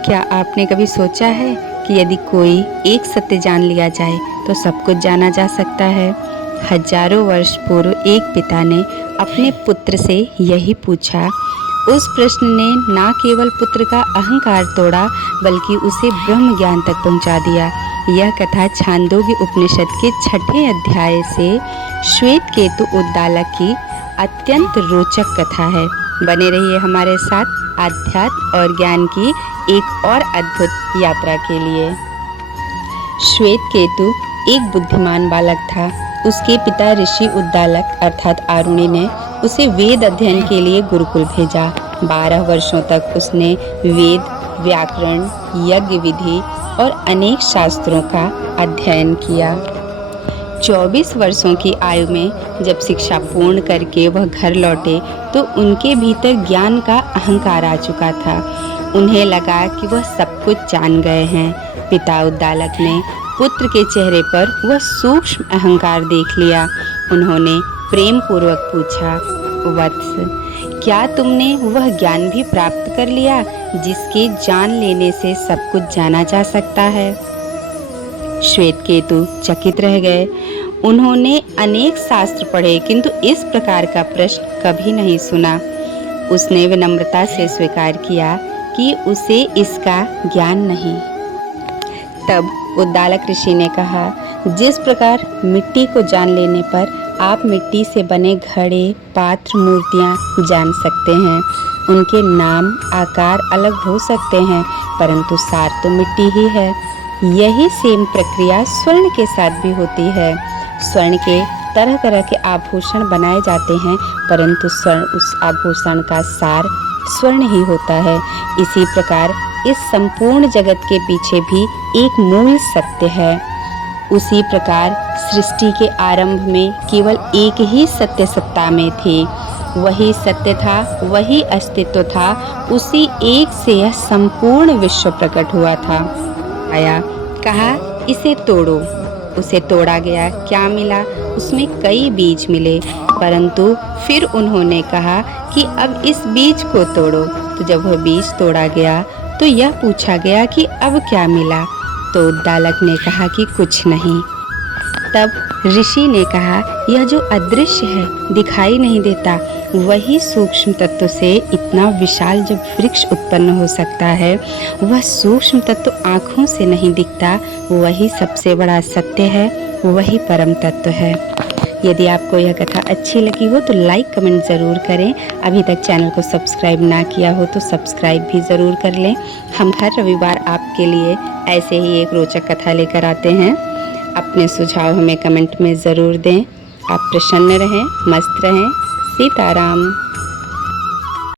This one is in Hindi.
क्या आपने कभी सोचा है कि यदि कोई एक सत्य जान लिया जाए तो सब कुछ जाना जा सकता है। हजारों वर्ष पूर्व एक पिता ने अपने पुत्र से यही पूछा। उस प्रश्न ने न केवल पुत्र का अहंकार तोड़ा बल्कि उसे ब्रह्म ज्ञान तक पहुंचा दिया। यह कथा छांदोग्य उपनिषद के 6वें अध्याय से श्वेत केतु उद्दालक की अत्यंत रोचक कथा है। बने रहिए हमारे साथ आध्यात्म और ज्ञान की एक और अद्भुत यात्रा के लिए। श्वेत केतु एक बुद्धिमान बालक था। उसके पिता ऋषि उद्दालक अर्थात आरुणि ने उसे वेद अध्ययन के लिए गुरुकुल भेजा। 12 वर्षों तक उसने वेद, व्याकरण, यज्ञ विधि और अनेक शास्त्रों का अध्ययन किया। 24 वर्षों की आयु में जब शिक्षा पूर्ण करके वह घर लौटे तो उनके भीतर ज्ञान का अहंकार आ चुका था। उन्हें लगा कि वह सब कुछ जान गए हैं। पिता उद्दालक ने पुत्र के चेहरे पर वह सूक्ष्म अहंकार देख लिया। उन्होंने प्रेम पूर्वक पूछा, वत्स, क्या तुमने वह ज्ञान भी प्राप्त कर लिया जिसके जान लेने से सब कुछ जाना जा सकता है? श्वेत केतु चकित रह गए। उन्होंने अनेक शास्त्र पढ़े किंतु इस प्रकार का प्रश्न कभी नहीं सुना। उसने विनम्रता से स्वीकार किया कि उसे इसका ज्ञान नहीं। तब उद्दालक ऋषि ने कहा, जिस प्रकार मिट्टी को जान लेने पर आप मिट्टी से बने घड़े, पात्र, मूर्तियाँ जान सकते हैं। उनके नाम, आकार अलग हो सकते हैं परंतु सार तो मिट्टी ही है। यही सेम प्रक्रिया स्वर्ण के साथ भी होती है। स्वर्ण के तरह तरह के आभूषण बनाए जाते हैं परंतु स्वर्ण उस आभूषण का सार स्वर्ण ही होता है। इसी प्रकार इस संपूर्ण जगत के पीछे भी एक मूल सत्य है। उसी प्रकार सृष्टि के आरंभ में केवल एक ही सत्य सत्ता में थी। वही सत्य था, वही अस्तित्व था। उसी एक से यह संपूर्ण विश्व प्रकट हुआ था। आया, कहा इसे तोड़ो। उसे तोड़ा गया। क्या मिला? उसमें कई बीज मिले परंतु फिर उन्होंने कहा कि अब इस बीज को तोड़ो। तो जब वह बीज तोड़ा गया तो यह पूछा गया कि अब क्या मिला? तो उद्दालक ने कहा कि कुछ नहीं। तब ऋषि ने कहा, यह जो अदृश्य है, दिखाई नहीं देता, वही सूक्ष्म तत्व से इतना विशाल जब वृक्ष उत्पन्न हो सकता है, वह सूक्ष्म तत्व आँखों से नहीं दिखता, वही सबसे बड़ा सत्य है, वही परम तत्व है। यदि आपको यह कथा अच्छी लगी हो तो लाइक कमेंट ज़रूर करें। अभी तक चैनल को सब्सक्राइब ना किया हो तो सब्सक्राइब भी ज़रूर कर लें। हम हर रविवार आपके लिए ऐसे ही एक रोचक कथा लेकर आते हैं। अपने सुझाव हमें कमेंट में ज़रूर दें। आप प्रसन्न रहें, मस्त रहें। सीताराम।